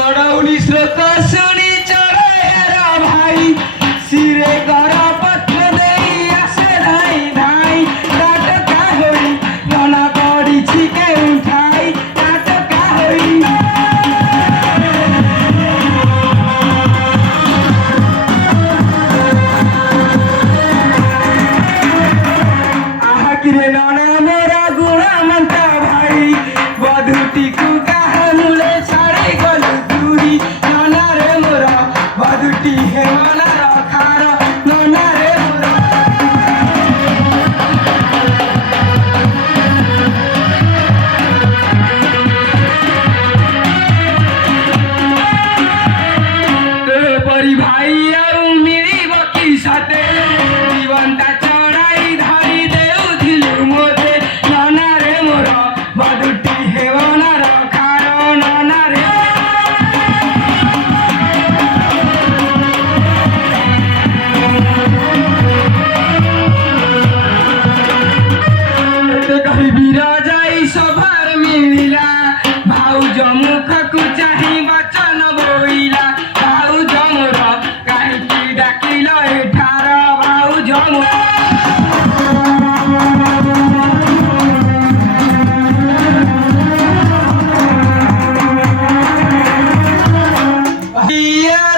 गड़ौली स्रोत सुनी चढ़ेरा भाई सिरे कर पत्र देई आसे धाई धाई टाटका होई मना करी छिके उठाई टाटका होई आहा किरे नाना मेरा गुणा मनता भाई बधुटी को मुले छाड़ी गलु दूरी नाना रे मोरा बधुटी हे माना रखार नाना रे मोरा परी भाई आउ मिली बकी साथे जीवनता चढ़ाई धरी देउथिलु मोते नाना रे मोरा बधुटी हे माना रखार नाना रे कहीं बिराजाई सभार मिलिला भाउज मुखକୁ चाही वचन बोइला भाउज मोर काहिकी डाकिल एठार भाउज मोर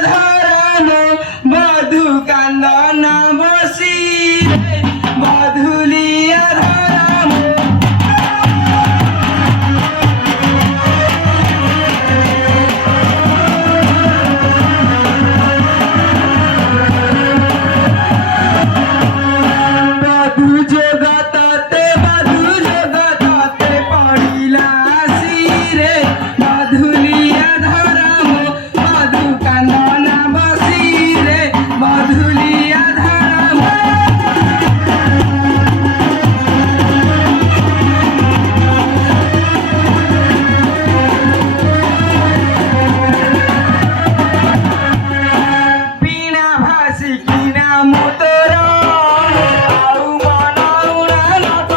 धरम मधु कांदन बसी मधुलिया धरम बधु जगतते पड़िला सिरे मधुलिया धरम मधु कांदन बसी रे मधुलिया धरम पीना भासी किना मोतर आउ मन उड़ालत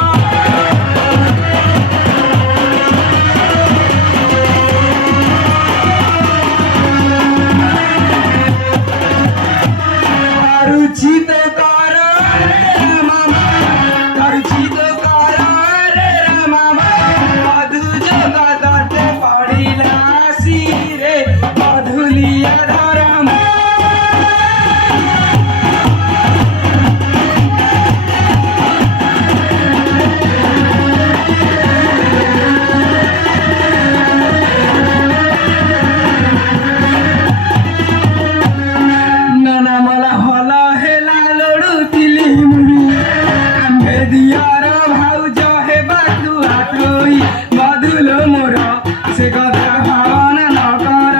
रुचित कर रे मामा रुचित कर रे मामा मधु जगतते पड़िला सिरे मधुलिया धरम नाना मला हला हेला लडुथिली मुही आंबे दियार भाउज हे बाटू हातोई मधुल मोर से कथा भावना न कर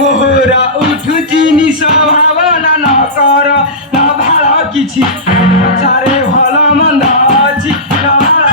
मोहरा उठुची निस्वभावना न कर न भाल किछि चारे भल मंद अछि न भाल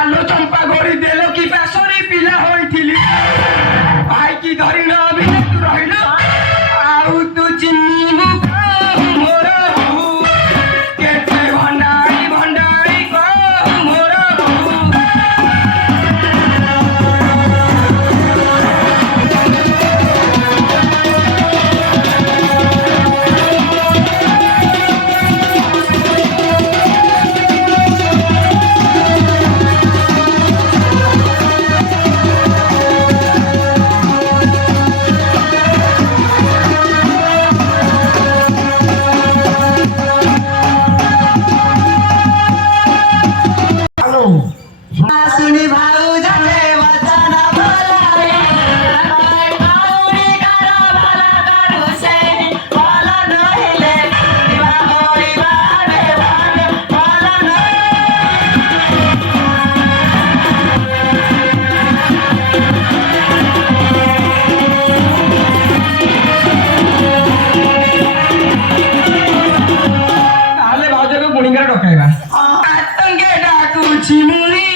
আলো চম্পা গড়ি দেল কি পেশরে পিলা হইছিলি ভাই কি ধরি না অভিনে তু রহিল আউ তু চিনি মুখ মোর বহু কেতে ভণ্ডারি ভণ্ডারি কহু মোর বহু শুনি ভাউ জানে বচন বলারে কাউরি কার ভালা কারু সে বল নহিলে দিবা হরিবা রে ভাগে বল তাহলে ভাউজকে গুণিগার ডকাইবা আতঙ্কে ডাকুছি মুড়ি